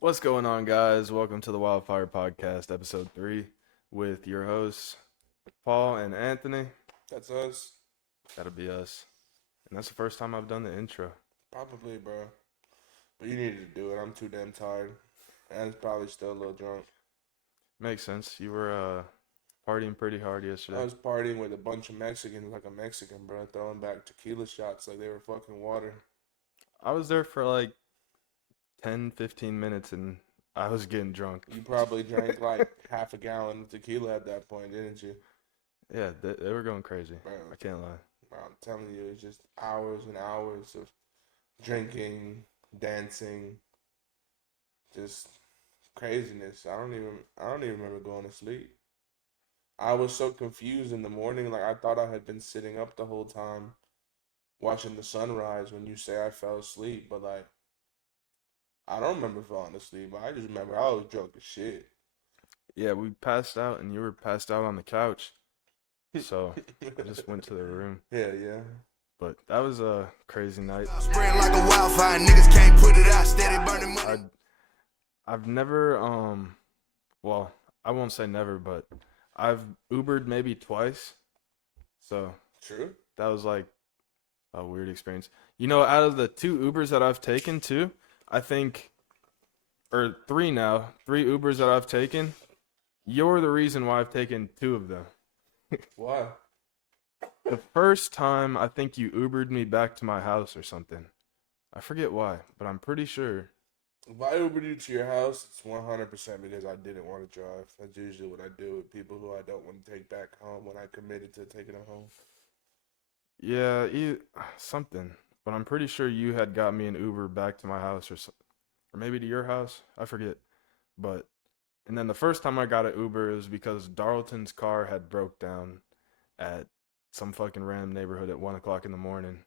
What's going on, guys? Welcome to the Wildfire Podcast, episode 3, with your hosts, Paul and Anthony. That's us. That'll be us. And that's the first time I've done the intro. Probably, bro. But you needed to do it. I'm too damn tired. And probably still a little drunk. Makes sense. You were partying pretty hard yesterday. I was partying with a bunch of Mexicans like a Mexican, bro. Throwing back tequila shots like they were fucking water. I was there for like 10, 15 minutes and I was getting drunk. You probably drank like half a gallon of tequila at that point, didn't you? Yeah, they were going crazy. Bro, I can't lie. I'm telling you, it's just hours and hours of drinking, dancing, just craziness. I don't even remember going to sleep. I was so confused in the morning, like I thought I had been sitting up the whole time watching the sunrise when you say I fell asleep, but like I don't remember falling asleep. I just remember I was drunk as shit. Yeah, we passed out and you were passed out on the couch. So I just went to the room. Yeah. But that was a crazy night. Spreading like a wildfire, niggas can't put it out, steady burning money. I've never, well, I won't say never, but I've Ubered maybe twice. So True. that was like a weird experience. You know, out of the 2 Ubers that I've taken too, I think, or 3 now, 3 Ubers that I've taken, you're the reason why I've taken 2 of them. Why? The first time, I think you Ubered me back to my house or something. I forget why, but I'm pretty sure. If I Ubered you to your house, it's 100% because I didn't want to drive. That's usually what I do with people who I don't want to take back home when I committed to taking them home. Yeah, something. But I'm pretty sure you had got me an Uber back to my house or maybe to your house. I forget. And then the first time I got an Uber, it was because Darlton's car had broke down at some fucking random neighborhood at 1 o'clock in the morning.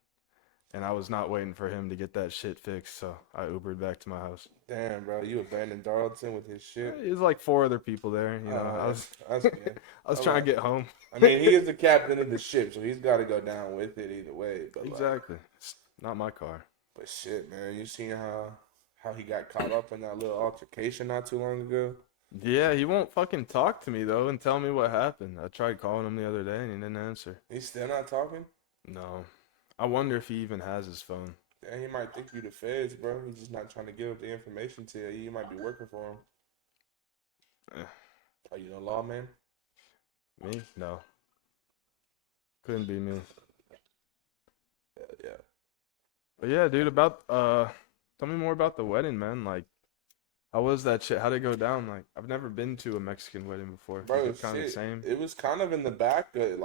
And I was not waiting for him to get that shit fixed, so I Ubered back to my house. Damn, bro, you abandoned Darlton with his shit. It was like 4 other people there, you know. That's good. I was trying to get home. I mean, he is the captain of the ship, so he's got to go down with it either way. But Exactly. It's not my car. But shit, man, you seen how he got caught up in that little altercation not too long ago? Yeah, he won't fucking talk to me, though, and tell me what happened. I tried calling him the other day, and he didn't answer. He's still not talking? No. I wonder if he even has his phone. Yeah, he might think you the feds, bro. He's just not trying to give up the information to you. You might be working for him. Eh. Are you a lawman? Me? No. Couldn't be me. Yeah. But yeah, dude, tell me more about the wedding, man. Like, how was that shit? How'd it go down? Like, I've never been to a Mexican wedding before. Bro, Is it kind of the same? It was kind of in the back, it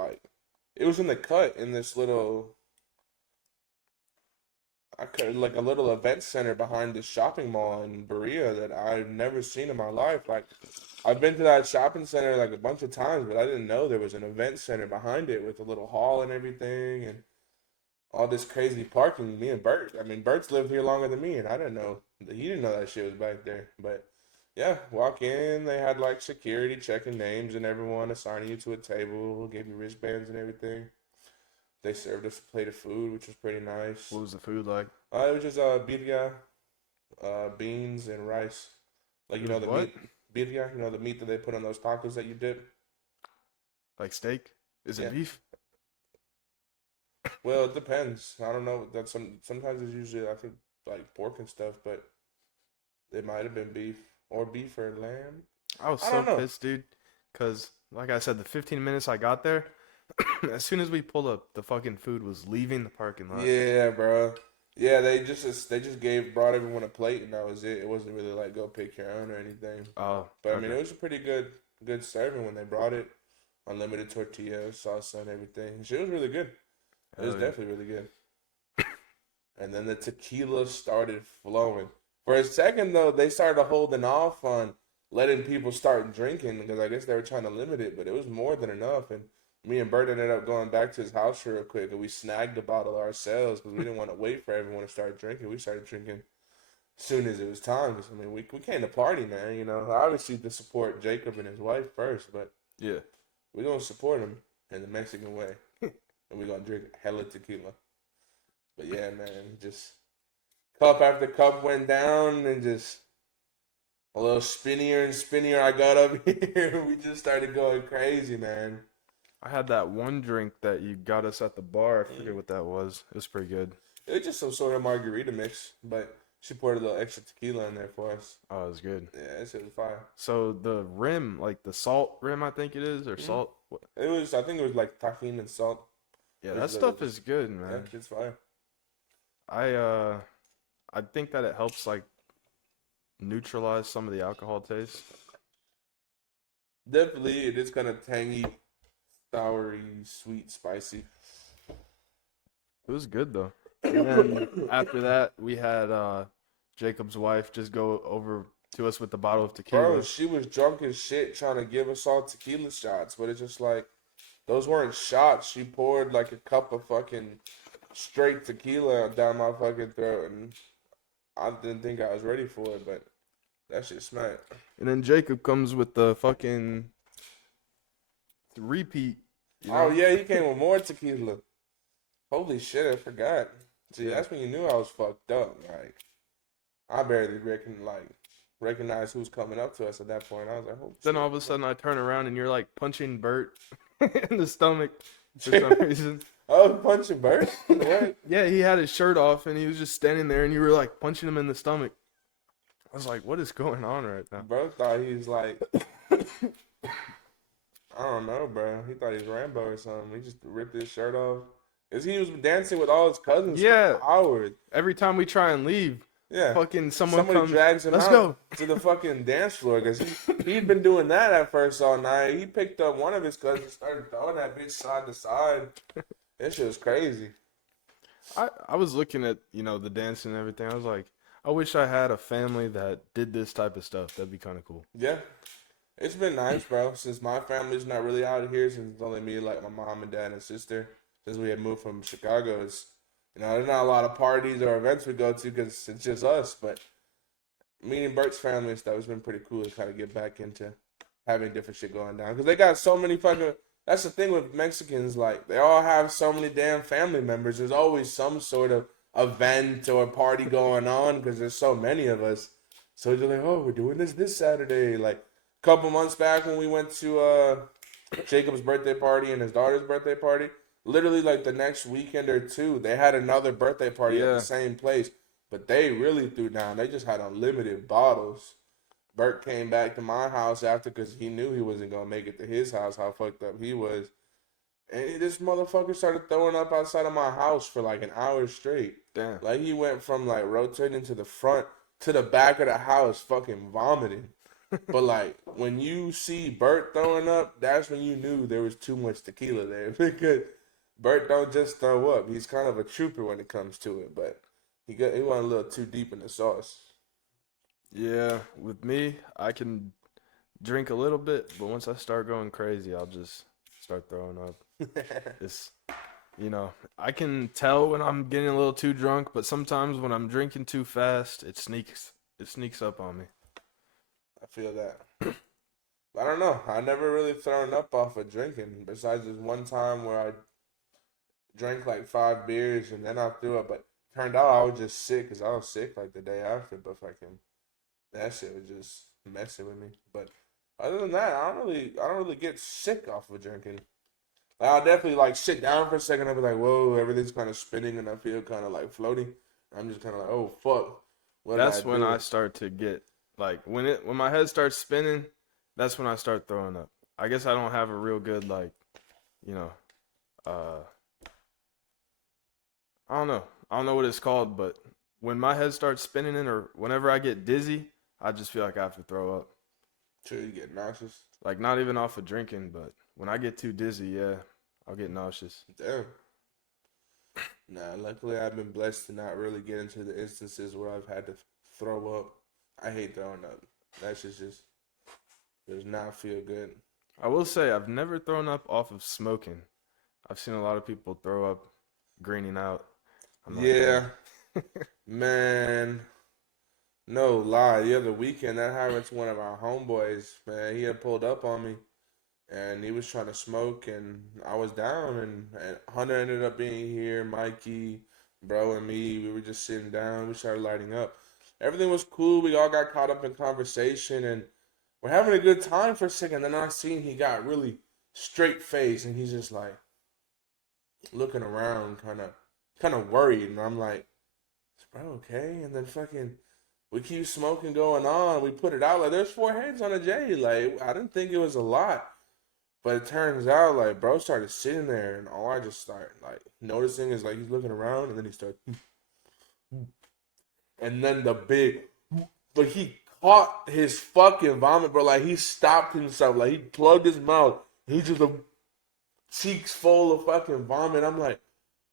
was in the cut in this little, like a little event center behind this shopping mall in Berea that I've never seen in my life. Like, I've been to that shopping center like a bunch of times, but I didn't know there was an event center behind it with a little hall and everything and all this crazy parking. Me and Bert's lived here longer than me, and I didn't know. He didn't know that shit was back there. But yeah, walk in, they had like security checking names and everyone, assigning you to a table, gave you wristbands and everything. They served us a plate of food, which was pretty nice. What was the food like? It was just birria, beans and rice. Like, you know, the What? meat, birria, you know, the meat that they put on those tacos that you dip. Like steak? Is it Yeah. beef? Well, it depends. I don't know. Sometimes it's usually, I think, like pork and stuff, but it might have been beef or lamb. I was I so don't know. pissed, dude. Because, like I said, the 15 minutes I got there, as soon as we pulled up, the fucking food was leaving the parking lot. Yeah, bro. Yeah, they just brought everyone a plate and that was it. It wasn't really like go pick your own or anything. Oh, But I mean, okay. it was a pretty good serving when they brought it. Unlimited tortilla, salsa, and everything. Shit was really good. It was Hell yeah. definitely really good. And then the tequila started flowing. For a second, though, they started holding off on letting people start drinking because I guess they were trying to limit it, but it was more than enough. And me and Bert ended up going back to his house real quick, and we snagged a bottle ourselves because we didn't want to wait for everyone to start drinking. We started drinking as soon as it was time. 'Cause, I mean, we came to party, man. You know, obviously to support Jacob and his wife first, but Yeah. we're going to support him in the Mexican way. And we're going to drink hella tequila. But yeah, man, just cup after cup went down and just A little spinnier and spinnier I got up here. We just started going crazy, man. I had that one drink that you got us at the bar. I forget what that was. It was pretty good. It was just some sort of margarita mix, but she poured a little extra tequila in there for us. Oh, it was good. Yeah, it was fire. So the rim, like the salt rim, I think it is, or salt. What? I think it was like tahini and salt. Yeah, that stuff is good, man. Yeah, it's fire. I think that it helps like neutralize some of the alcohol taste. Definitely, it is kind of tangy, soury, sweet, spicy. It was good though. And then after that, we had Jacob's wife just go over to us with the bottle of tequila. Bro, she was drunk as shit trying to give us all tequila shots, but it's just like, those weren't shots. She poured like a cup of fucking straight tequila down my fucking throat, and I didn't think I was ready for it, but that shit smacked. And then Jacob comes with the fucking repeat. You know? Oh, yeah, he came with more tequila. Holy shit, I forgot. See, that's when you knew I was fucked up. Like, I barely recognize who's coming up to us at that point. I was like, oh, Then all of a sudden I turn around and you're like punching Bert in the stomach for some reason. Oh, punching Bert? What? Yeah, he had his shirt off and he was just standing there and you were like punching him in the stomach. I was like, what is going on right now? Bro thought he was like, I don't know, bro. He thought he was Rambo or something. He just ripped his shirt off. Cause he was dancing with all his cousins for hours. Every time we try and leave, fucking somebody comes, drags him let's out go to the fucking dance floor. Cause he'd been doing that at first all night. He picked up one of his cousins, started throwing that bitch side to side. That shit was crazy. I was looking at, the dancing and everything. I was like, I wish I had a family that did this type of stuff. That'd be kind of cool. Yeah. It's been nice, bro. Since my family's not really out here, since it's only me, like my mom and dad and sister, since we had moved from Chicago, it's, there's not a lot of parties or events we go to because it's just us. But meeting Bert's family and stuff has been pretty cool to kind of get back into having different shit going down. Because they got so many fucking, that's the thing with Mexicans, like, they all have so many damn family members. There's always some sort of event or party going on because there's so many of us. So they're like, oh, we're doing this Saturday. Like, a couple months back when we went to Jacob's birthday party and his daughter's birthday party, literally like the next weekend or two, they had another birthday party at the same place. But they really threw down. They just had unlimited bottles. Bert came back to my house after because he knew he wasn't going to make it to his house, how fucked up he was. And this motherfucker started throwing up outside of my house for like an hour straight. Damn. Like he went from like rotating to the front to the back of the house fucking vomiting. But like when you see Bert throwing up, that's when you knew there was too much tequila there. Because Bert don't just throw up. He's kind of a trooper when it comes to it. But he went a little too deep in the sauce. Yeah, with me, I can drink a little bit, but once I start going crazy, I'll just start throwing up. It's, I can tell when I'm getting a little too drunk, but sometimes when I'm drinking too fast, it sneaks up on me. I feel that. I don't know. I never really thrown up off of drinking, besides this one time where I drank like 5 beers and then I threw up. But turned out I was just sick because I was sick like the day after. But fucking that shit was just messing with me. But other than that, I don't really get sick off of drinking. Like, I'll definitely like sit down for a second and be like, whoa, everything's kind of spinning and I feel kind of like floating. I'm just kind of like, oh fuck. That's when I start to get like when my head starts spinning. That's when I start throwing up. I guess I don't have a real good I don't know. I don't know what it's called, but when my head starts spinning or whenever I get dizzy, I just feel like I have to throw up. Sure, you get nauseous? Like not even off of drinking, but when I get too dizzy, yeah, I'll get nauseous. Damn. Nah, luckily I've been blessed to not really get into the instances where I've had to throw up. I hate throwing up. That shit just does not feel good. I will say I've never thrown up off of smoking. I've seen a lot of people throw up greening out. Yeah. Man. No lie. The other weekend that happened to one of our homeboys, man. He had pulled up on me and he was trying to smoke and I was down and Hunter ended up being here, Mikey, bro, and me. We were just sitting down. We started lighting up. everything was cool. We all got caught up in conversation, and we're having a good time for a second. Then I seen he got really straight face, and he's just like looking around, kind of worried. And I'm like, is bro okay? And then fucking, we keep smoking going on. We put it out like there's 4 heads on a J. Like I didn't think it was a lot. But it turns out, like, bro started sitting there, and all I just started, like, noticing is, like, he's looking around, and then he started, and then the big, but he caught his fucking vomit, bro. Like, he stopped himself. Like, he plugged his mouth. He just, cheeks full of fucking vomit. I'm like,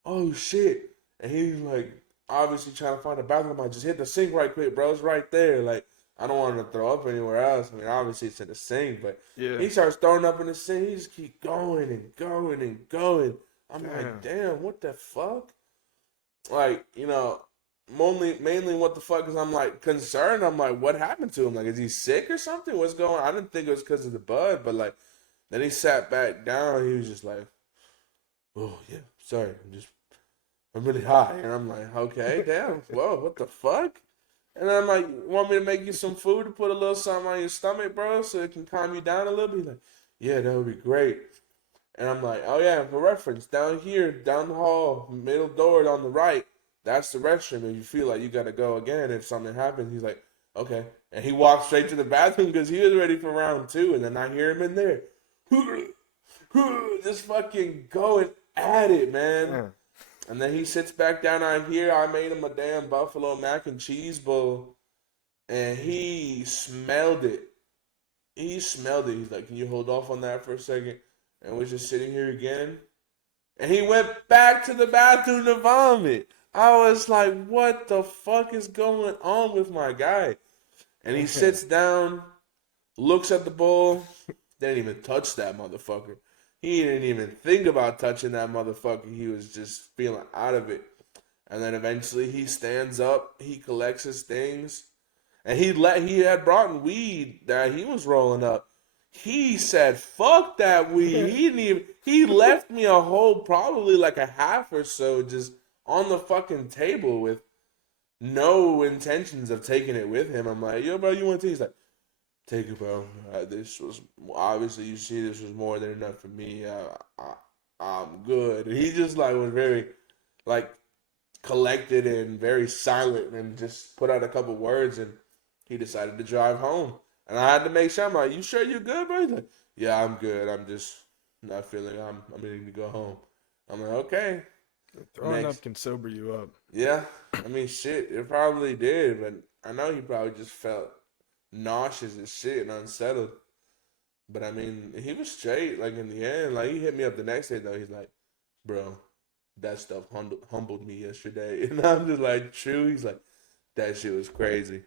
oh, shit. And he's, like, obviously trying to find a bathroom. I just hit the sink right quick, bro. It's right there. Like, I don't want him to throw up anywhere else. I mean, obviously it's in the sink, but Yeah. he starts throwing up in the sink. He just keep going and going and going. I'm like, damn, what the fuck? Like, you know, mainly what the fuck is I'm like concerned. I'm like, what happened to him? Like, is he sick or something? What's going on? I didn't think it was because of the bud, but like, then he sat back down. He was just like, oh yeah, sorry, I'm really high. And I'm like, okay, damn, whoa, what the fuck? And then I'm like, want me to make you some food to put a little something on your stomach, bro, so it can calm you down a little bit? He's like, yeah, that would be great. And I'm like, oh yeah, for reference, down here, down the hall, middle door on the right, that's the restroom. If you feel like you gotta go again, if something happens, he's like, okay. And he walked straight to the bathroom because he was ready for round 2. And then I hear him in there, just fucking going at it, man. Yeah. And then he sits back down out here. I made him a damn buffalo mac and cheese bowl. And he smelled it. He's like, can you hold off on that for a second? And we're just sitting here again. And he went back to the bathroom to vomit. I was like, what the fuck is going on with my guy? And he sits down, looks at the bowl, didn't even touch that motherfucker. He didn't even think about touching that motherfucker. He was just feeling out of it. And then eventually he stands up, he collects his things, and he had brought in weed that he was rolling up. He said, fuck that weed. He left me a whole, probably like a half or so just on the fucking table with no intentions of taking it with him. I'm like, yo, bro, you want to? He's like, take it, bro. This was, obviously, you see, this was more than enough for me. I'm good. And he just, like, was very, like, collected and very silent and just put out a couple words, and he decided to drive home. And I had to make sure. I'm like, you sure you're good, bro? He's like, yeah, I'm good. I'm just not feeling, I'm ready to go home. I'm like, okay. Throwing up can sober you up. Yeah. I mean, shit, it probably did, but I know he probably just felt nauseous and shit and unsettled. But I mean, he was straight, like, in the end. Like, he hit me up the next day, though. He's like, bro, that stuff humbled me yesterday. And I'm just like, true? He's like, that shit was crazy.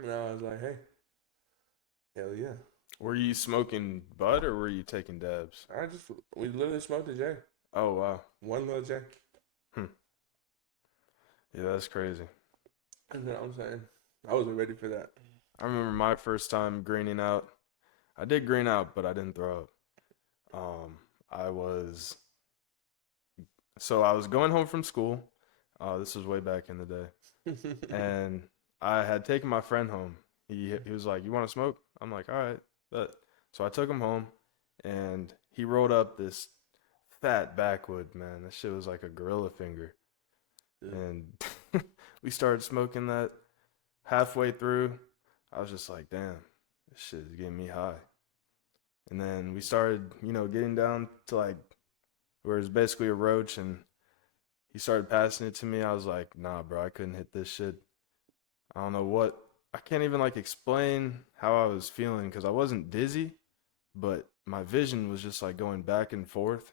And I was like, hey, hell yeah. Were you smoking bud or were you taking dabs? We literally smoked a J. Oh, wow. One little J. Yeah, that's crazy. You know what I'm saying? I wasn't ready for that. I remember my first time greening out. I did green out, but I didn't throw up. I was going home from school. This was way back in the day. And I had taken my friend home. He was like, you want to smoke? I'm like, all right. But so I took him home, and he rolled up this fat backwood, man. That shit was like a gorilla finger. Yeah. And we started smoking that. Halfway through, I was just like, damn, this shit is getting me high. And then we started, getting down to like where it's basically a roach, and he started passing it to me. I was like, nah, bro, I couldn't hit this shit. I don't know what. I can't even like explain how I was feeling because I wasn't dizzy, but my vision was just like going back and forth.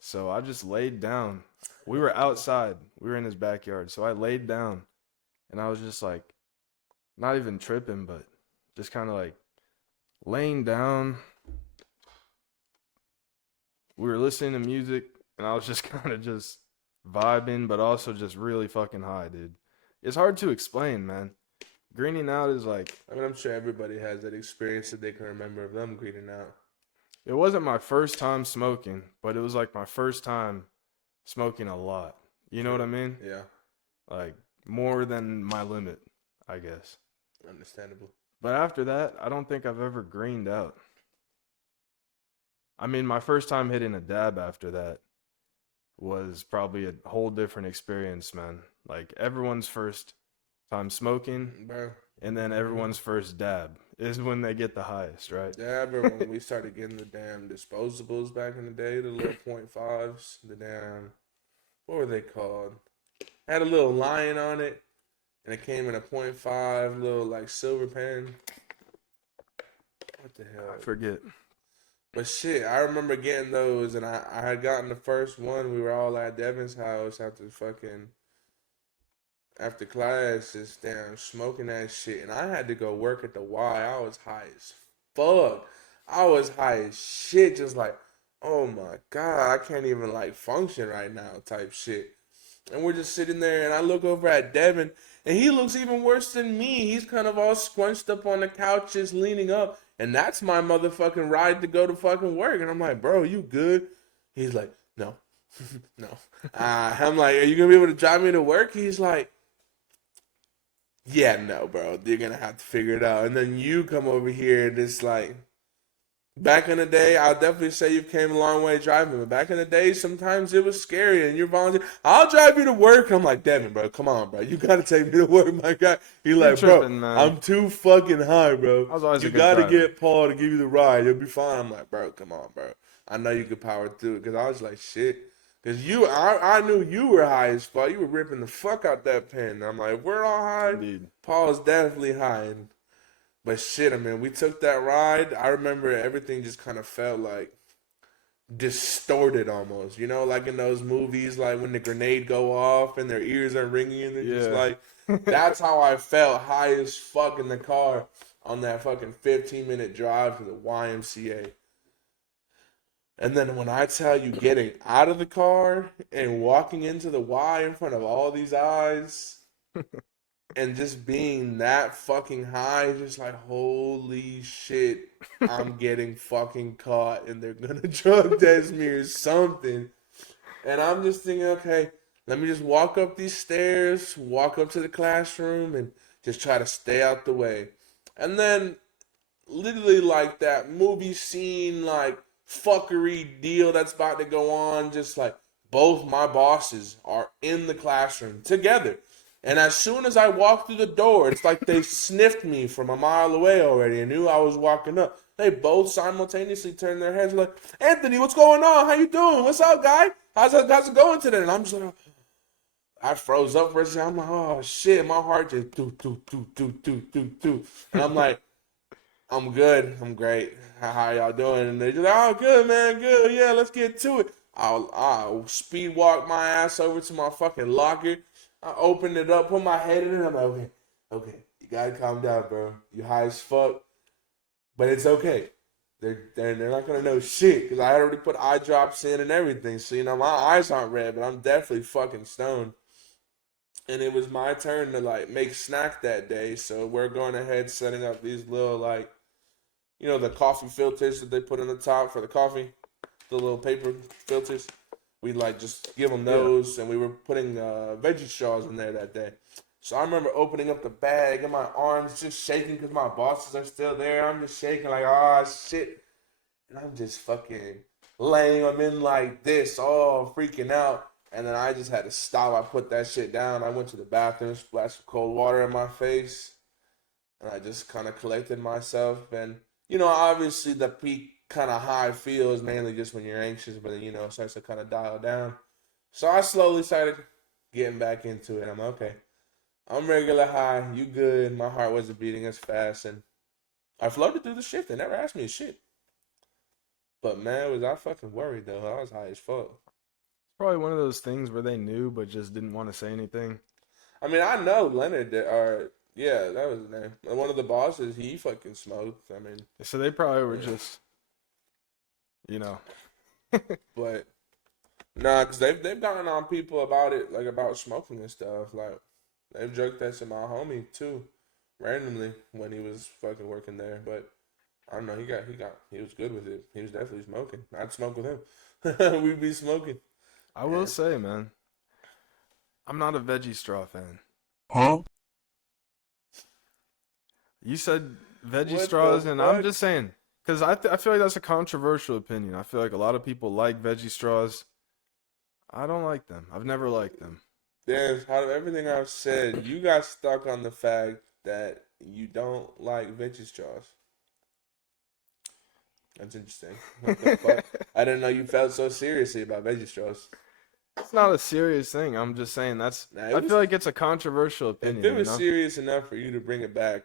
So I just laid down. We were outside. We were in his backyard. So I laid down, and I was just like, not even tripping, but just kind of like laying down. We were listening to music, and I was just kind of just vibing, but also just really fucking high, dude. It's hard to explain, man. Greening out is like... I mean, I'm sure everybody has that experience that they can remember of them greening out. It wasn't my first time smoking, but it was like my first time smoking a lot. You know what I mean? Yeah. Like, more than my limit, I guess. Understandable. But after that, I don't think I've ever greened out. I mean, my first time hitting a dab after that was probably a whole different experience, man. Like everyone's first time smoking, Bro. and then everyone's first dab is when they get the highest, right? Yeah, I remember when we started getting the damn disposables back in the day, the little .5s, the damn, what were they called? Had a little lion on it, and it came in a .5 little like silver pen. What the hell? I forget. But shit, I remember getting those, and I had gotten the first one. We were all at Devin's house after class, just damn smoking that shit. And I had to go work at the Y. I was high as fuck. I was high as shit, just like, oh my God, I can't even like function right now type shit. And we're just sitting there, and I look over at Devin, and he looks even worse than me. He's kind of all scrunched up on the couch, just leaning up. And that's my motherfucking ride to go to fucking work. And I'm like, bro, you good? He's like, no, no. I'm like, are you going to be able to drive me to work? He's like, yeah, no, bro. You're going to have to figure it out. And then you come over here, and it's like, back in the day, I'll definitely say you've came a long way driving. But back in the day, sometimes it was scary, and you're volunteering. I'll drive you to work. I'm like, Devin, bro, come on, bro. You got to take me to work, my guy. He's like, tripping, bro, man. I'm too fucking high, bro. I was always You a good got to driver. get Paul to give you the ride. You'll be fine. I'm like, bro, come on, bro. I know you could power through it. Because I was like, shit. Because I knew you were high as fuck. You were ripping the fuck out that pen. I'm like, we're all high. Indeed. Paul's definitely high. But shit, I mean, we took that ride. I remember everything just kind of felt like distorted almost. You know, like in those movies, like when the grenade go off and their ears are ringing and they're just Yeah. like, that's how I felt high as fuck in the car on that fucking 15-minute drive to the YMCA. And then when I tell you getting out of the car and walking into the Y in front of all these eyes and just being that fucking high, just like, holy shit, I'm getting fucking caught and they're gonna drug test me or something. And I'm just thinking, okay, let me just walk up these stairs, walk up to the classroom, and just try to stay out the way. And then, literally, like that movie scene, like, fuckery deal that's about to go on, just like both my bosses are in the classroom together. And as soon as I walked through the door, it's like they sniffed me from a mile away already and knew I was walking up. They both simultaneously turned their heads like, Anthony, what's going on? How you doing? What's up, guy? How's it going today? And I'm just like, I froze up for a second. I'm like, oh shit, my heart just do. And I'm like, I'm good. I'm great. How y'all doing? And they're just like, oh, good, man. Good. Yeah, let's get to it. I'll speed walk my ass over to my fucking locker. I opened it up, put my head in it. I'm like, okay. You gotta calm down, bro. You high as fuck. But it's okay. They're not gonna know shit. Because I already put eye drops in and everything. So, you know, my eyes aren't red, but I'm definitely fucking stoned. And it was my turn to, like, make snack that day. So we're going ahead setting up these little, like, you know, the coffee filters that they put on the top for the coffee, the little paper filters. We like just give them those, and we were putting veggie straws in there that day. So I remember opening up the bag, and my arms just shaking because my bosses are still there. I'm just shaking like, oh shit, and I'm just fucking laying them in like this, all freaking out. And then I just had to stop. I put that shit down. I went to the bathroom, splashed some cold water in my face, and I just kind of collected myself. And you know, obviously the peak kind of high feels mainly just when you're anxious, but then, you know, it starts to kind of dial down. So I slowly started getting back into it. I'm okay. I'm regular high. You good. My heart wasn't beating as fast. And I floated through the shift. They never asked me shit. But, man, was I fucking worried, though. I was high as fuck. It's probably one of those things where they knew but just didn't want to say anything. I mean, I know Leonard, yeah, that was his name. One of the bosses, he fucking smoked. I mean. So they probably were just, you know. But, nah, because they've gotten on people about it, like about smoking and stuff. Like, they've joked that to my homie, too, randomly, when he was fucking working there. But, I don't know, he was good with it. He was definitely smoking. I'd smoke with him. We'd be smoking. I will say, man, I'm not a veggie straw fan. Huh? You said veggie What straws, the and I'm fuck? just saying, because I feel like that's a controversial opinion. I feel like a lot of people like veggie straws. I don't like them. I've never liked them. There's out of everything I've said, you got stuck on the fact that you don't like veggie straws. That's interesting. What the fuck? I didn't know you felt so seriously about veggie straws. It's not a serious thing. I'm just saying Nah, I feel like it's a controversial if opinion, it you was know? serious enough for you to bring it back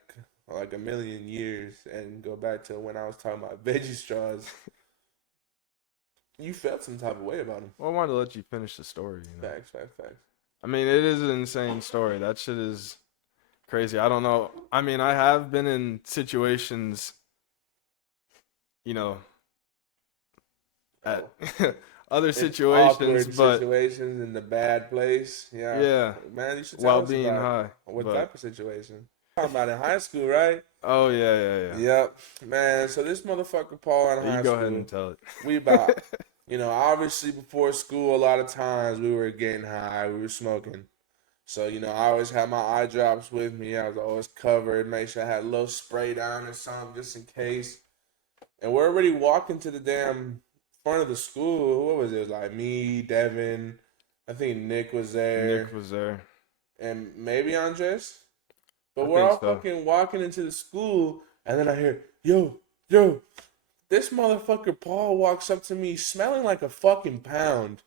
like a million years and go back to when I was talking about veggie straws, you felt some type of way about them. Well, I wanted to let you finish the story, you know? Facts. I mean, it is an insane story. That shit is crazy. I don't know. I mean, I have been in situations, you know, at other In situations, awkward but situations in the bad place. Yeah. yeah, Man, you should tell while us being about high. what But type of situation. Talking about in high school, right? oh yeah. Yep. Man, so this motherfucker Paul in You high go school. ahead and tell it. We about, obviously before school, a lot of times we were getting high, we were smoking. So, I always had my eye drops with me. I was always covered, make sure I had a little spray down or something just in case. And we're already walking to the damn front of the school. What was it? It was like me, Devin, I think Nick was there, Nick was there. and maybe Andres. But I we're think all so. fucking walking into the school, and then I hear, yo, this motherfucker Paul walks up to me smelling like a fucking pound.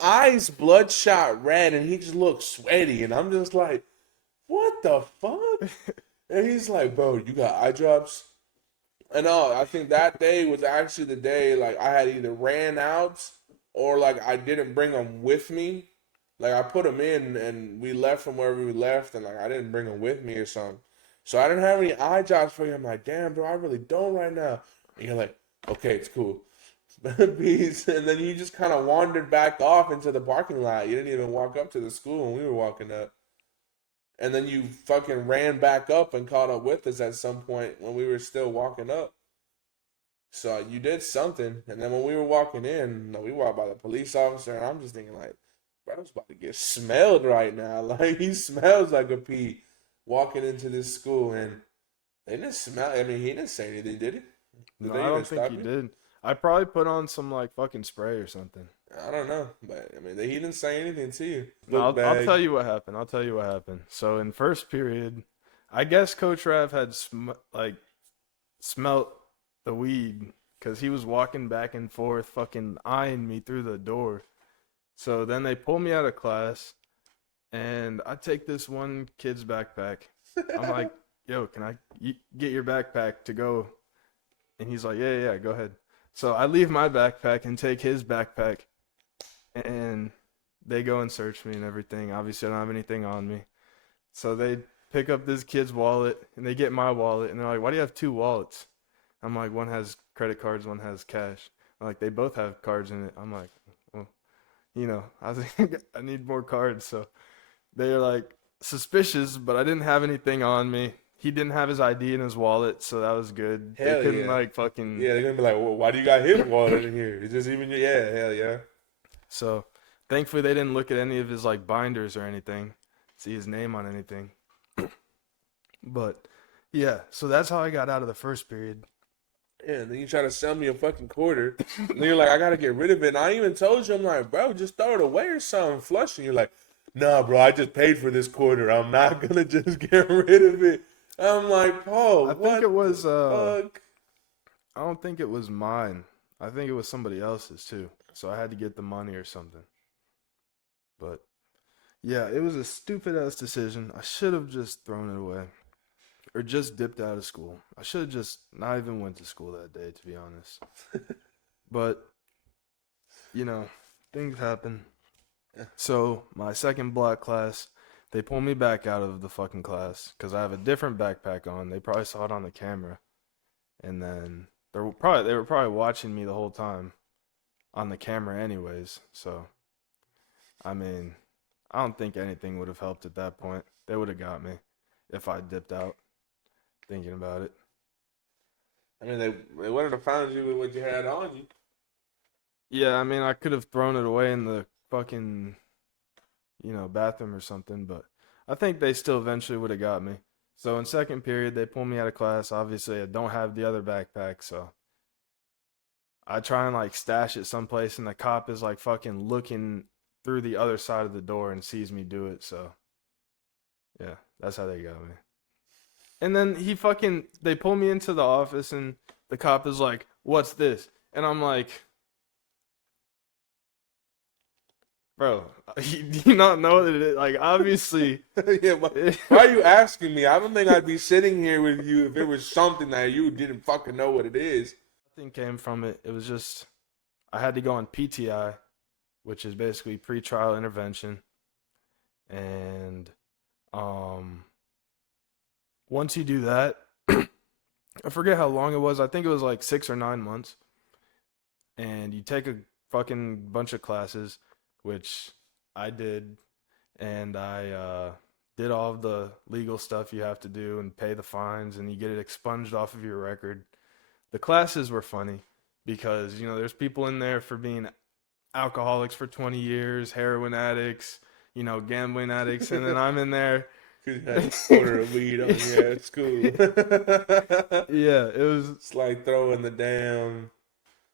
Eyes bloodshot red, and he just looks sweaty. And I'm just like, what the fuck? And he's like, bro, you got eye drops? And I think that day was actually the day, like, I had either ran out or, like, I didn't bring them with me. Like, I put them in, and we left from wherever we left, and, like, I didn't bring them with me or something. So I didn't have any eye drops for you. I'm like, damn, bro, I really don't right now. And you're like, okay, it's cool. Peace. And then you just kind of wandered back off into the parking lot. You didn't even walk up to the school when we were walking up. And then you fucking ran back up and caught up with us at some point when we were still walking up. So you did something. And then when we were walking in, we walked by the police officer, and I'm just thinking like, bro's about to get smelled right now. Like, he smells like a pee walking into this school. And they didn't smell. I mean, he didn't say anything, did he? No, they I even don't think stop he you? did. I probably put on some like fucking spray or something. I don't know, but I mean, he didn't say anything to you. No, Book I'll bag. tell you what happened. So in first period, I guess Coach Rav had smelt the weed because he was walking back and forth, fucking eyeing me through the door. So then they pull me out of class, and I take this one kid's backpack. I'm like, yo, can I get your backpack to go? And he's like, yeah, go ahead. So I leave my backpack and take his backpack, and they go and search me and everything. Obviously, I don't have anything on me. So they pick up this kid's wallet, and they get my wallet, and they're like, why do you have two wallets? I'm like, one has credit cards, one has cash. I'm like, they both have cards in it. I'm like, well, I was like, I need more cards. So they're like suspicious, but I didn't have anything on me. He didn't have his ID in his wallet, so that was good. Hell They couldn't yeah. like fucking. Yeah, they're gonna be like, well, why do you got his wallet in here? Is this even your? Yeah, hell yeah. So thankfully they didn't look at any of his like binders or anything, see his name on anything. But yeah, so that's how I got out of the first period. Yeah, and then you try to sell me a fucking quarter. And then you're like, I gotta get rid of it. And I even told you, I'm like, bro, just throw it away or something. Flush. And you're like, nah, bro, I just paid for this quarter. I'm not gonna just get rid of it. I'm like, Paul, I think it was fuck? I don't think it was mine. I think it was somebody else's too. So I had to get the money or something. But yeah, it was a stupid ass decision. I should have just thrown it away. Or just dipped out of school. I should have just not even went to school that day, to be honest. But, things happen. So, my second block class, they pull me back out of the fucking class because I have a different backpack on. They probably saw it on the camera. And then they were probably watching me the whole time on the camera anyways. So, I mean, I don't think anything would have helped at that point. They would have got me if I dipped out. Thinking about it. I mean, they wouldn't have found you with what you had on you. Yeah, I mean, I could have thrown it away in the fucking, bathroom or something, but I think they still eventually would have got me. So in second period, they pull me out of class. Obviously, I don't have the other backpack, so I try and like stash it someplace, and the cop is like fucking looking through the other side of the door and sees me do it. So yeah, that's how they got me. And then they pull me into the office, and the cop is like, "What's this?" And I'm like, "Bro, do you not know what it is? Like, obviously." Yeah, why are you asking me? I don't think I'd be sitting here with you if it was something that you didn't fucking know what it is. Nothing came from it. It was just I had to go on PTI, which is basically pretrial intervention, and once you do that, I forget how long it was. I think it was like 6 or 9 months, and you take a fucking bunch of classes, which I did, and I did all of the legal stuff you have to do and pay the fines, and you get it expunged off of your record. The classes were funny because, there's people in there for being alcoholics for 20 years, heroin addicts, gambling addicts, and then I'm in there. You had a quarter of weed on you at school. Yeah, it was. It's like throwing the damn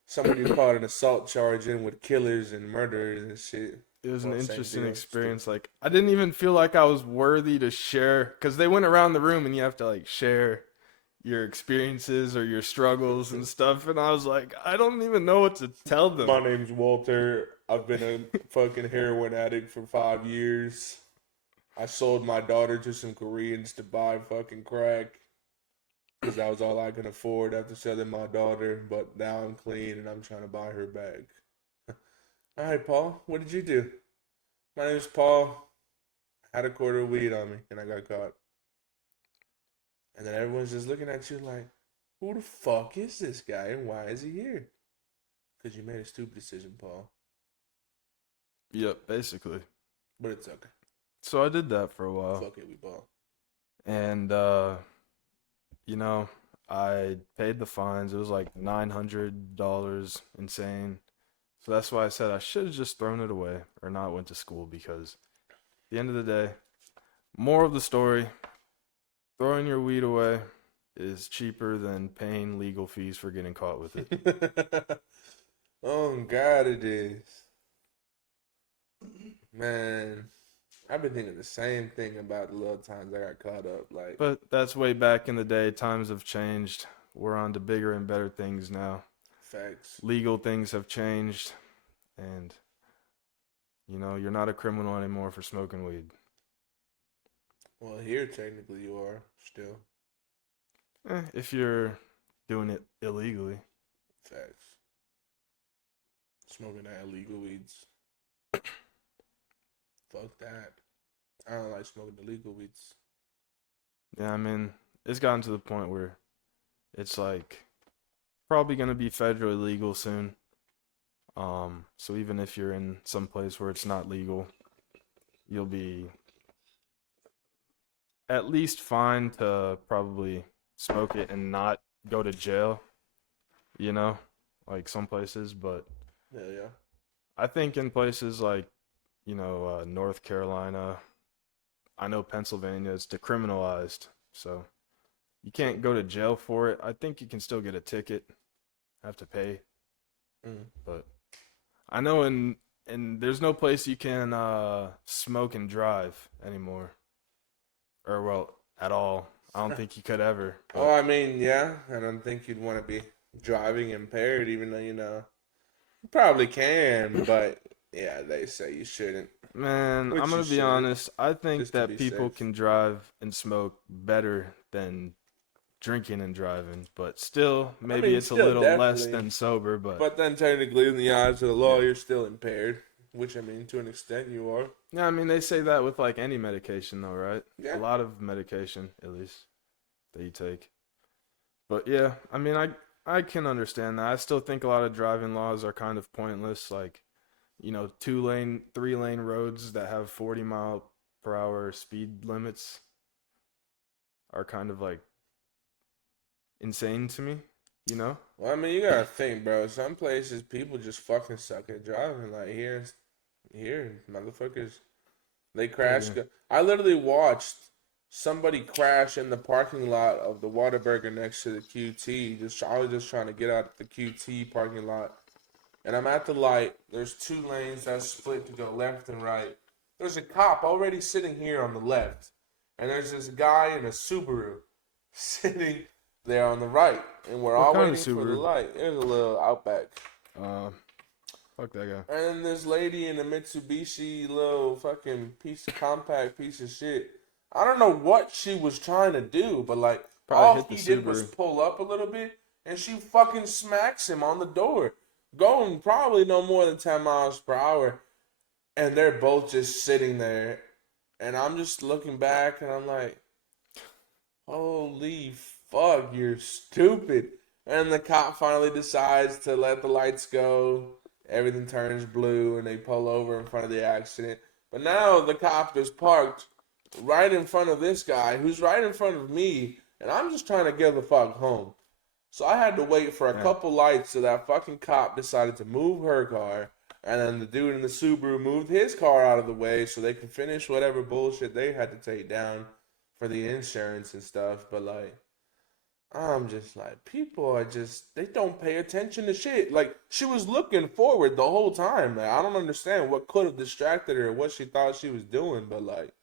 somebody caught an assault charge in with killers and murderers and shit. It was an Well, same interesting deal. experience. Like, I didn't even feel like I was worthy to share, because they went around the room and you have to like share your experiences or your struggles and stuff, and I was like, I don't even know what to tell them. My name's Walter. I've been a fucking heroin addict for 5 years. I sold my daughter to some Koreans to buy fucking crack because that was all I can afford after selling my daughter. But now I'm clean and I'm trying to buy her back. All right, Paul, what did you do? My name's Paul. I had a quarter of weed on me and I got caught. And then everyone's just looking at you like, who the fuck is this guy and why is he here? Because you made a stupid decision, Paul. Yep, basically. But it's okay. So I did that for a while. Fuck it, we ball. And, I paid the fines. It was like $900, insane. So that's why I said I should have just thrown it away or not went to school, because at the end of the day, moral of the story, throwing your weed away is cheaper than paying legal fees for getting caught with it. Oh, God, it is. Man, I've been thinking the same thing about the little times I got caught up. Like, But that's way back in the day. Times have changed. We're on to bigger and better things now. facts. Legal things have changed. And, you're not a criminal anymore for smoking weed. Well, here technically you are still. If you're doing it illegally. Facts. Smoking that illegal weeds. Fuck that. I don't like smoking illegal weeds. Yeah, I mean, it's gotten to the point where it's like probably going to be federally legal soon. So even if you're in some place where it's not legal, you'll be at least fine to probably smoke it and not go to jail, like some places. But Hell yeah. I think in places like, North Carolina, I know Pennsylvania, it's decriminalized, so you can't go to jail for it. I think you can still get a ticket, have to pay, but I know in there's no place you can smoke and drive anymore, or well, at all. I don't think you could ever. But Oh, I mean, yeah. I don't think you'd want to be driving impaired, even though, you probably can, but yeah, they say you shouldn't. man, Which I'm you gonna be should, honest. I think just to that be people safe. can drive and smoke better than drinking and driving, but still, maybe mean, it's a still little less definitely. than sober. But But then technically, in the eyes of the law, you're still impaired, which I mean, to an extent, you are. yeah, I mean, they say that with like any medication, though, right? Yeah. A lot of medication, at least, that you take. But yeah, I mean, I can understand that. I still think a lot of driving laws are kind of pointless. Like, 2-lane, 3-lane roads that have 40-mile-per-hour speed limits are kind of like insane to me. Well, I mean, you gotta think, bro. Some places people just fucking suck at driving. Like here, motherfuckers, they crash. Yeah. I literally watched somebody crashed in the parking lot of the Whataburger next to the QT. I was just trying to get out of the QT parking lot, and I'm at the light. There's 2 lanes that split to go left and right. There's a cop already sitting here on the left, and there's this guy in a Subaru sitting there on the right, and we're What all kind of waiting for the Subaru? light. There's a little Outback. Fuck that guy. And this lady in a Mitsubishi little fucking compact piece of shit. I don't know what she was trying to do, but like Probably all hit the he did was Subaru. pull up a little bit, and she fucking smacks him on the door, going probably no more than 10 miles per hour, and they're both just sitting there, and I'm just looking back, and I'm like, holy fuck, you're stupid. And the cop finally decides to let the lights go. Everything turns blue, and they pull over in front of the accident. But now the cop is parked right in front of this guy, who's right in front of me, and I'm just trying to get the fuck home. So I had to wait for a couple lights till that fucking cop decided to move her car, and then the dude in the Subaru moved his car out of the way so they could finish whatever bullshit they had to take down for the insurance and stuff. But like, I'm just like, people are just, they don't pay attention to shit. Like, she was looking forward the whole time. Like, I don't understand what could have distracted her or what she thought she was doing, but like,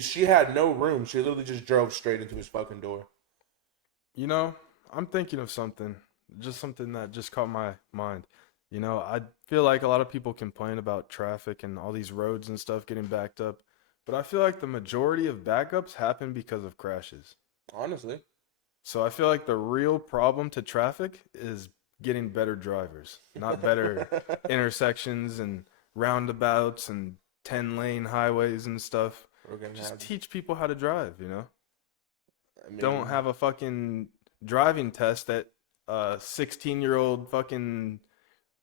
she had no room. She literally just drove straight into his fucking door. You know, I'm thinking of something. Just something that just caught my mind. You know, I feel like a lot of people complain about traffic and all these roads and stuff getting backed up, but I feel like the majority of backups happen because of crashes. Honestly. So I feel like the real problem to traffic is getting better drivers, not better intersections and roundabouts and 10-lane highways and stuff. We're gonna Just have, teach people how to drive, you know? I mean, Don't have a fucking driving test that a 16-year-old fucking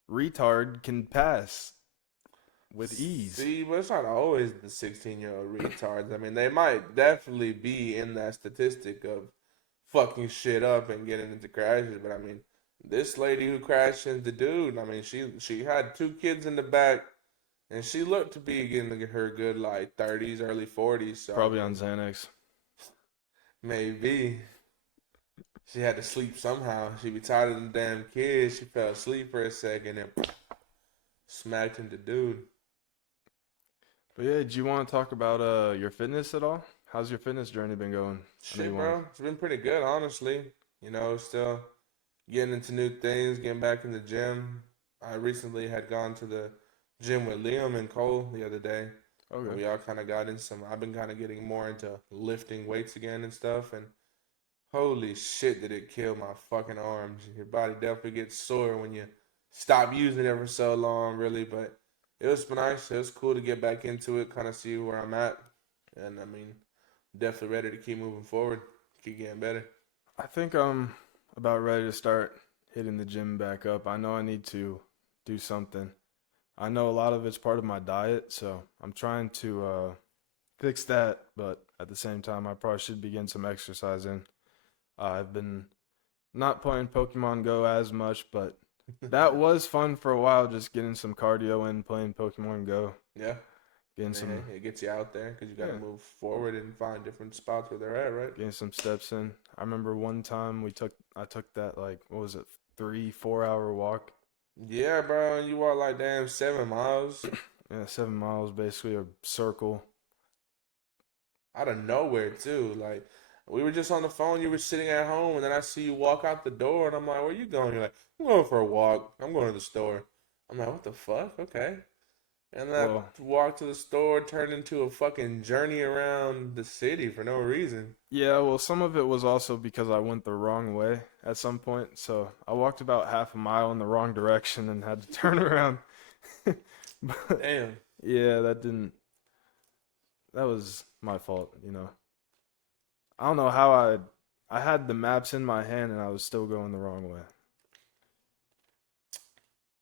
retard can pass with ease. See, but it's not always the 16-year-old retards. I mean, they might definitely be in that statistic of fucking shit up and getting into crashes. But I mean, this lady who crashed into dude, I mean, she had 2 kids in the back, and she looked to be getting her good like 30s, early 40s. So Probably on Xanax. maybe she had to sleep somehow. She be tired of them damn kids. She fell asleep for a second and smacked into dude. But yeah, do you want to talk about your fitness at all? How's your fitness journey been going? I know Shit, you wanna- bro. It's been pretty good, honestly. You know, still getting into new things, getting back in the gym. I recently had gone to the gym with Liam and Cole the other day. Okay. We all kind of got in some. I've been kind of getting more into lifting weights again and stuff. And holy shit, did it kill my fucking arms. Your body definitely gets sore when you stop using it for so long, really. But it was nice. It was cool to get back into it, kind of see where I'm at. And I mean, definitely ready to keep moving forward, keep getting better. I think I'm about ready to start hitting the gym back up. I know I need to do something. I know a lot of it's part of my diet, so I'm trying to fix that, but at the same time, I probably should be getting some exercise in. I've been not playing Pokemon Go as much, but that was fun for a while, just getting some cardio in, playing Pokemon Go. Yeah. Getting Yeah, some it gets you out there because you got to Yeah. move forward and find different spots where they're at, right? getting some steps in. I remember one time I took that like what was it, 3-4 hour walk. Yeah, bro. You walk like damn 7 miles Yeah, 7 miles basically a circle. out of nowhere too. Like we were just on the phone. You were sitting at home, and then I see you walk out the door, and I'm like, "Where you going?" You're like, "I'm going for a walk. I'm going to the store." I'm like, "What the fuck?" Okay. And that Well, walk to the store turned into a fucking journey around the city for no reason. yeah, well, some of it was also because I went the wrong way at some point. So I walked about half a mile in the wrong direction and had to turn around. But Damn. yeah, that was my fault, you know. I don't know how I had the maps in my hand and I was still going the wrong way.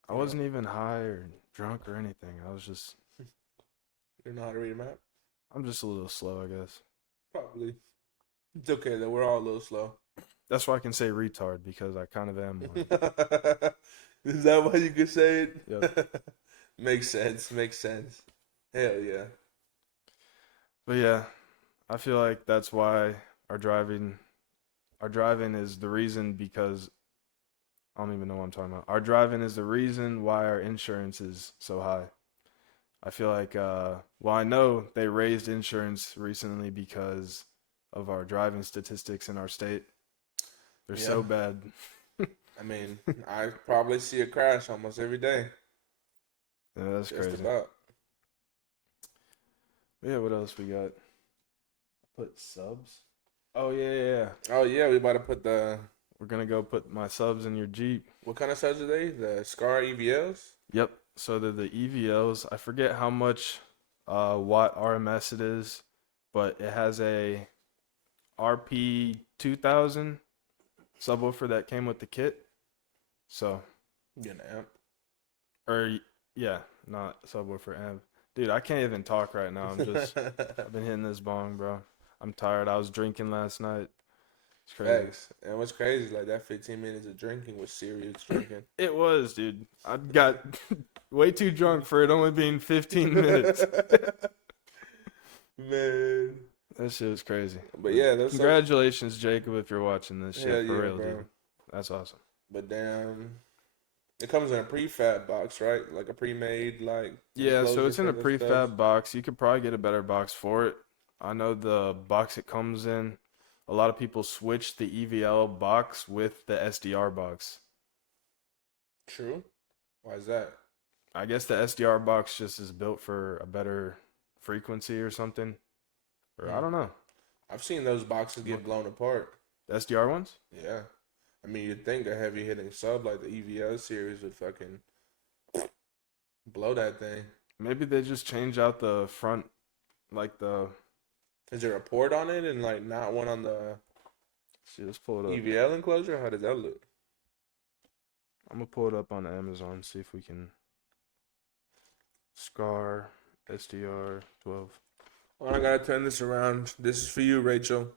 I Yeah. wasn't even high or drunk or anything. I was just You don't know how to read a map? I'm just a little slow, I guess. Probably. It's okay though. We're all a little slow. That's why I can say retard because I kind of am one. Is that why you could say it? Yep. Makes sense. Makes sense. Hell yeah. But yeah, I feel like that's why our driving is the reason because I don't even know what I'm talking about. Our driving is the reason why our insurance is so high. I feel like, well, I know they raised insurance recently because of our driving statistics in our state. They're so bad. I mean, I probably see a crash almost every day. Yeah, that's Just crazy. about. Yeah, what else we got? Put subs. Oh yeah. Oh yeah, we about to put the. We're gonna go put my subs in your Jeep. What kind of subs are they? The Scar EVLs? Yep. So they're the EVLs. I forget how much watt RMS it is, but it has a RP 2000 subwoofer that came with the kit. So. Get an amp. Or yeah, not subwoofer amp. Dude, I can't even talk right now. I've been hitting this bong, bro. I'm tired. I was drinking last night. It's crazy. Facts. And what's crazy is like that 15 minutes of drinking was serious drinking. It was, dude. I got way too drunk for it only being 15 minutes. Man. That shit was crazy. But yeah, that's congratulations, Jacob, if you're watching this shit for real, bro. dude. That's awesome. But damn, it comes in a prefab box, right? Like a pre-made, like. Yeah, so it's in a for the prefab stuff. box. You could probably get a better box for it. I know the box it comes in. A lot of people switch the EVL box with the SDR box. True. Why is that? I guess the SDR box just is built for a better frequency or something. Or I don't know. I've seen those boxes get blown apart. The SDR ones? Yeah. I mean, you'd think a heavy hitting sub like the EVL series would fucking blow that thing. Maybe they just change out the front, like the. Is there a port on it and like not one on the See, let's pull it up. EVL enclosure? How does that look? I'm gonna pull it up on Amazon, see if we can. Scar SDR 12. Well, I gotta turn this around. This is for you, Rachel.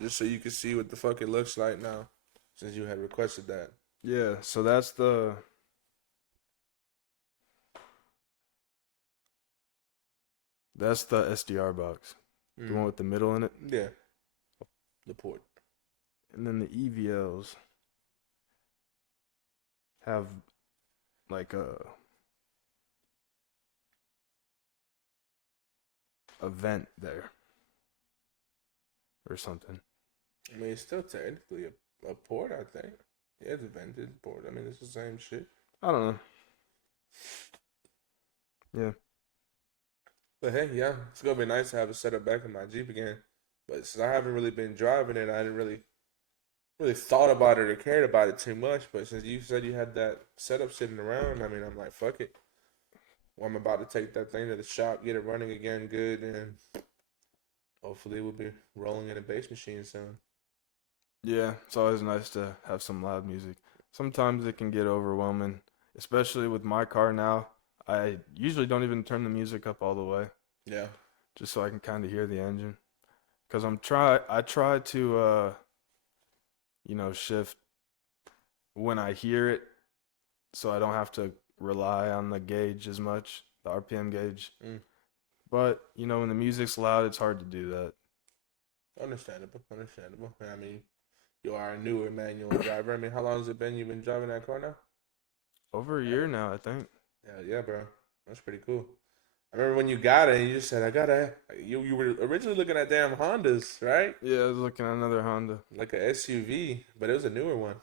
Just so you can see what the fuck it looks like now. Since you had requested that. Yeah, so that's the. That's the SDR box. The one with the middle in it. Yeah. The port. And then the EVLs have like a vent there or something. I mean, it's still technically a port, I think. Yeah, it's a vented port. I mean, it's the same shit. I don't know. Yeah. But hey, yeah, it's gonna be nice to have it set up back in my Jeep again. But since I haven't really been driving it, I didn't really thought about it or cared about it too much. But since you said you had that setup sitting around, I mean, I'm like, fuck it. Well, I'm about to take that thing to the shop, get it running again good, and hopefully we'll be rolling in a bass machine soon. Yeah, it's always nice to have some loud music. Sometimes it can get overwhelming, especially with my car now. I usually don't even turn the music up all the way. Yeah. Just so I can kind of hear the engine. Because I try to, shift when I hear it so I don't have to rely on the gauge as much, the RPM gauge. But, when the music's loud, it's hard to do that. Understandable. I mean, you are a newer manual driver. I mean, how long has it been you've been driving that car now? Over a year now, I think. Yeah, bro. That's pretty cool. I remember when you got it, and you just said, you were originally looking at damn Hondas, right? Yeah, I was looking at another Honda. Like a SUV, but it was a newer one.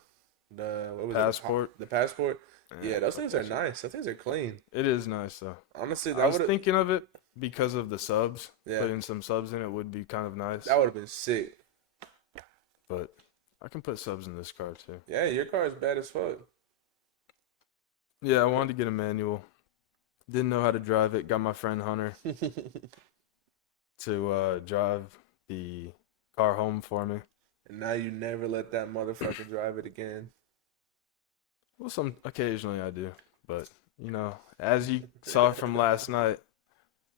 What was Passport. The Passport. Yeah, those things are nice. Those things are clean. It is nice, though. Honestly, I was thinking of it because of the subs. Yeah. Putting some subs in it would be kind of nice. That would have been sick. But I can put subs in this car, too. Yeah, your car is bad as fuck. Yeah, I wanted to get a manual. Didn't know how to drive it. Got my friend Hunter to drive the car home for me. And now you never let that motherfucker drive it again. Well, occasionally I do. But, as you saw from last night,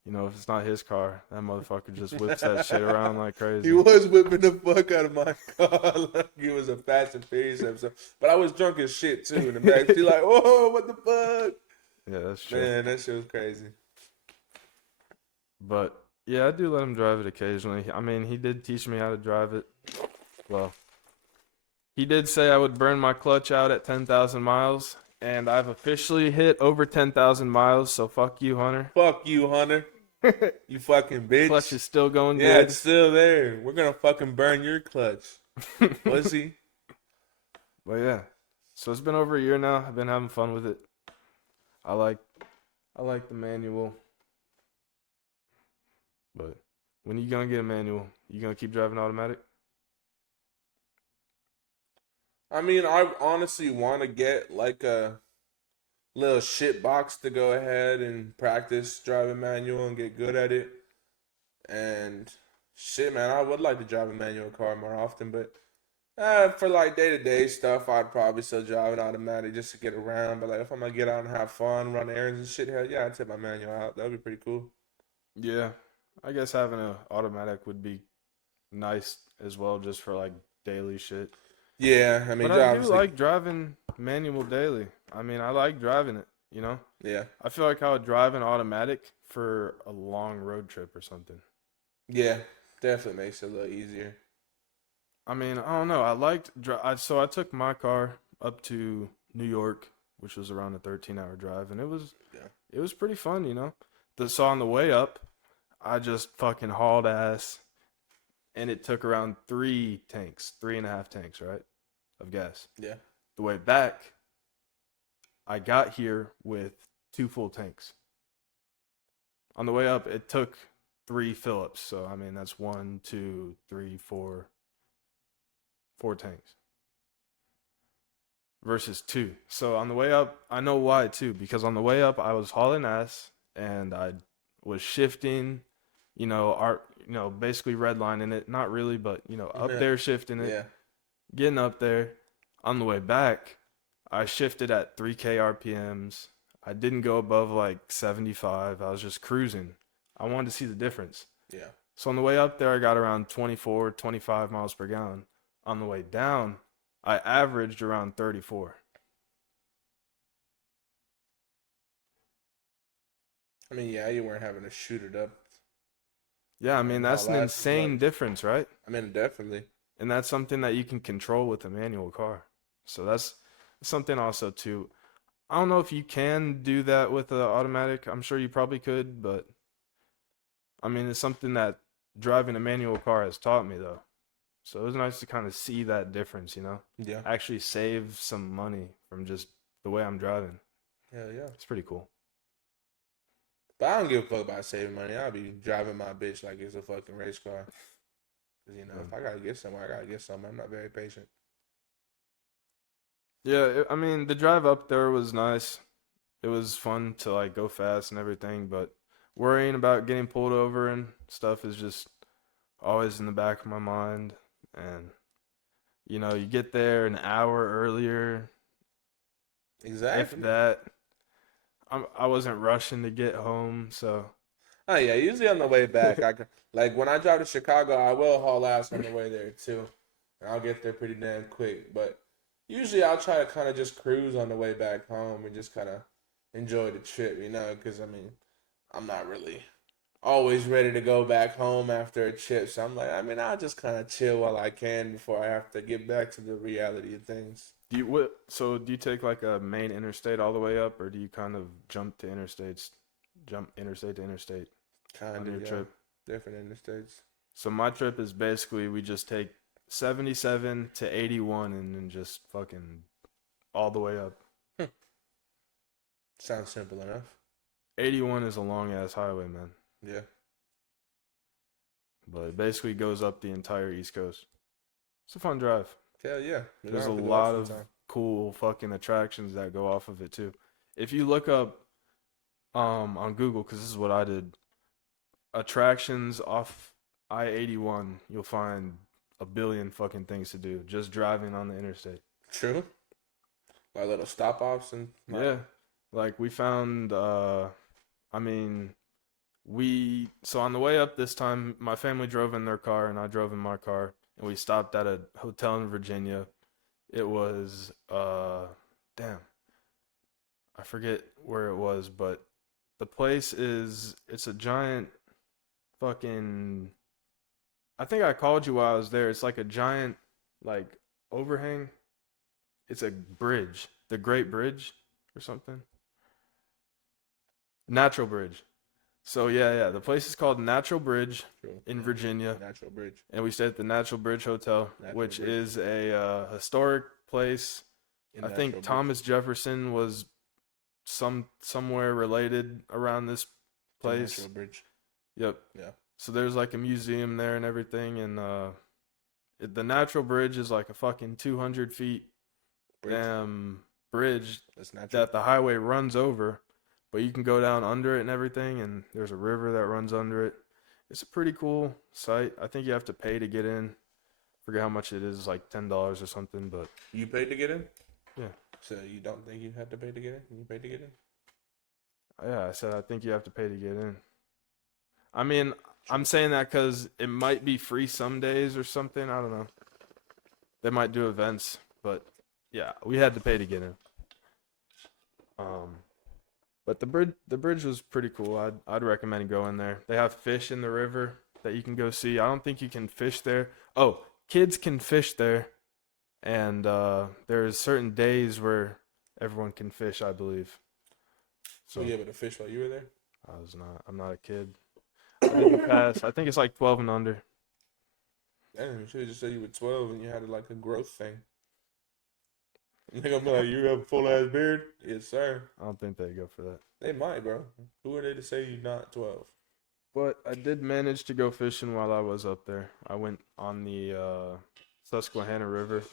if it's not his car, that motherfucker just whips that shit around like crazy. He was whipping the fuck out of my car like it was a Fast and Furious episode. But I was drunk as shit, too, in the back. She like, whoa, what the fuck? Yeah, that's true. Man, that shit was crazy. But Yeah, I do let him drive it occasionally. I mean, he did teach me how to drive it. Well, he did say I would burn my clutch out at 10,000 miles, and I've officially hit over 10,000 miles, so fuck you, Hunter. Fuck you, Hunter. You fucking Clutch bitch. is still going Yeah, good. it's still there. We're gonna fucking burn your clutch, pussy. But yeah, so it's been over a year now. I've been having fun with it. I like, I like the manual. But when you gonna get a manual? You gonna keep driving automatic? I mean, I honestly want to get like a little shit box to go ahead and practice driving manual and get good at it. And shit, man, I would like to drive a manual car more often, but for like day to day stuff, I'd probably still drive an automatic just to get around. But like if I'm gonna get out and have fun, run errands and shit, hell yeah, I'd take my manual out. That'd be pretty cool. Yeah, I guess having a automatic would be nice as well, just for like daily shit. Yeah, I mean, But I do obviously, like driving manual daily. I mean, I like driving it, you know? yeah, I feel like I would drive an automatic for a long road trip or something. yeah, definitely makes it a little easier. I mean, I don't know. I liked so I took my car up to New York, which was around a 13-hour drive, and Yeah. it was pretty fun, you know? So on the way up, I just fucking hauled ass, and it took around 3.5 tanks, right, of gas. Yeah. The way back, I got here with 2 full tanks. On the way up, it took 3 fill-ups. So, I mean, that's 1, 2, 3, 4 tanks versus 2. So, on the way up, I know why too, because on the way up, I was hauling ass and I was shifting, basically redlining it. Not really, but, up Yeah. there shifting it, Yeah. getting up there. On the way back, I shifted at 3K RPMs. I didn't go above like 75. I was just cruising. I wanted to see the difference. Yeah. So on the way up there, I got around 24, 25 miles per gallon. On the way down, I averaged around 34. I mean, yeah, you weren't having to shoot it up. Yeah, I mean, that's All an that's insane much. difference, right? I mean, definitely. And that's something that you can control with a manual car. So that's something also too. I don't know if you can do that with an automatic. I'm sure you probably could, but I mean, it's something that driving a manual car has taught me, though. So it was nice to kind of see that difference, Yeah. Actually save some money from just the way I'm driving. Hell yeah. It's pretty cool. But I don't give a fuck about saving money. I'll be driving my bitch like it's a fucking race car. Cause if I gotta get somewhere, I gotta get somewhere. I'm not very patient. Yeah, I mean, the drive up there was nice. It was fun to like go fast and everything, but worrying about getting pulled over and stuff is just always in the back of my mind. And you get there an hour earlier, Exactly. if that. I wasn't rushing to get home, so Oh yeah. Usually on the way back, like when I drive to Chicago, I will haul ass on the way there too, and I'll get there pretty damn quick. But usually I'll try to kind of just cruise on the way back home and just kind of enjoy the trip, because I mean, I'm not really always ready to go back home after a trip. So I'm like, I mean, I'll just kind of chill while I can before I have to get back to the reality of things. do you take like a main interstate all the way up, or do you kind of jump interstate to interstate Kind on your of, yeah. trip? Different interstates. So my trip is basically we just take 77 to 81 and then just fucking all the way up. Sounds simple enough. 81 is a long ass highway, man. Yeah. But it basically goes up the entire East Coast. It's a fun drive. Hell yeah. We're There's a gonna have to go lot up of sometime. cool fucking attractions that go off of it too. If you look up on Google, because this is what I did, attractions off I-81, you'll find a billion fucking things to do just driving on the interstate. True. Like little stop offs and Yeah. Like we found I mean so on the way up this time my family drove in their car and I drove in my car and we stopped at a hotel in Virginia. It was damn. I forget where it was, but the place it's a giant fucking. I think I called you while I was there. It's like a giant, like, overhang. It's a bridge, the Great Bridge or something. Natural Bridge. So yeah, the place is called Natural Bridge in Virginia, Natural Bridge. and we stayed at the Natural Bridge Hotel, which Bridge. is a historic place. I think Natural Thomas Jefferson was somewhere related around this place. Natural Bridge. Yep. Yeah. So there's like a museum there and everything, and the Natural Bridge is like a fucking 200 feet bridge That's natural. that the highway runs over, but you can go down under it and everything, and there's a river that runs under it. It's a pretty cool site. I think you have to pay to get in. Forget how much it is. It's like $10 or something, but You paid to get in? yeah. So you don't think you had to pay to get in? You paid to get in? Yeah, I said I think you have to pay to get in. I mean, I'm saying that because it might be free some days or something. I don't know. They might do events, but yeah, we had to pay to get in. But the bridge was pretty cool. I'd recommend going there. They have fish in the river that you can go see. I don't think you can fish there. Oh, kids can fish there, and there's certain days where everyone can fish, I believe. So you able to fish while you were there? I'm not a kid. I didn't pass. I think it's like 12 and under. Damn, you should have just said you were 12 and you had like a growth thing. They're gonna be like, you have a full ass beard? Yes, sir. I don't think they go for that. They might, bro. Who are they to say you're not 12? But I did manage to go fishing while I was up there. I went on the Susquehanna River,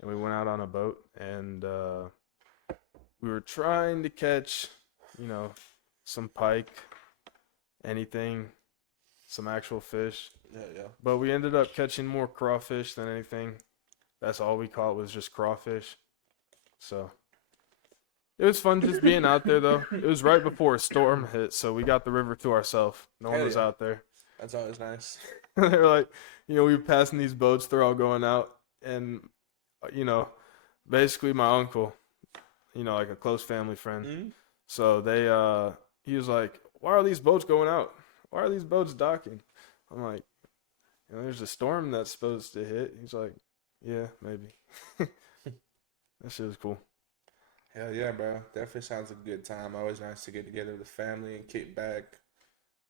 and we went out on a boat, and we were trying to catch, some pike, anything, some actual fish. Yeah. But we ended up catching more crawfish than anything. That's all we caught was just crawfish. So it was fun just being out there, though. It was right before a storm hit, so we got the river to ourselves. No one Hell was yeah. out there. That's always nice. They were like, we were passing these boats. They're all going out. And, basically my uncle, like a close family friend. Mm-hmm. So he was like, why are these boats going out? Why are these boats docking? I'm like, there's a storm that's supposed to hit. He's like, yeah, maybe. That shit was cool. Hell yeah, bro. Definitely sounds like a good time. Always nice to get together with the family and kick back,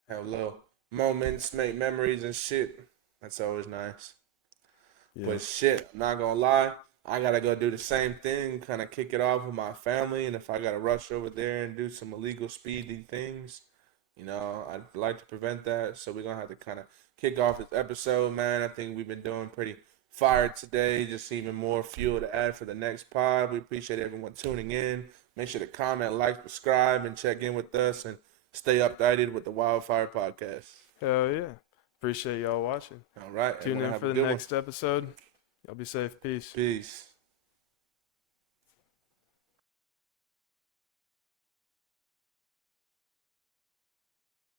have little moments, make memories and shit. That's always nice. Yeah. But shit, I'm not gonna lie. I gotta go do the same thing, kind of kick it off with my family. And if I gotta rush over there and do some illegal speedy things, I'd like to prevent that. So we're gonna have to kind of kick off this episode, man. I think we've been doing pretty fire today. Just even more fuel to add for the next pod. We appreciate everyone tuning in. Make sure to comment, like, subscribe, and check in with us and stay updated with the Wildfire Podcast. Hell yeah. Appreciate y'all watching. All right. Tune in for the next episode. Y'all be safe. Peace. Peace.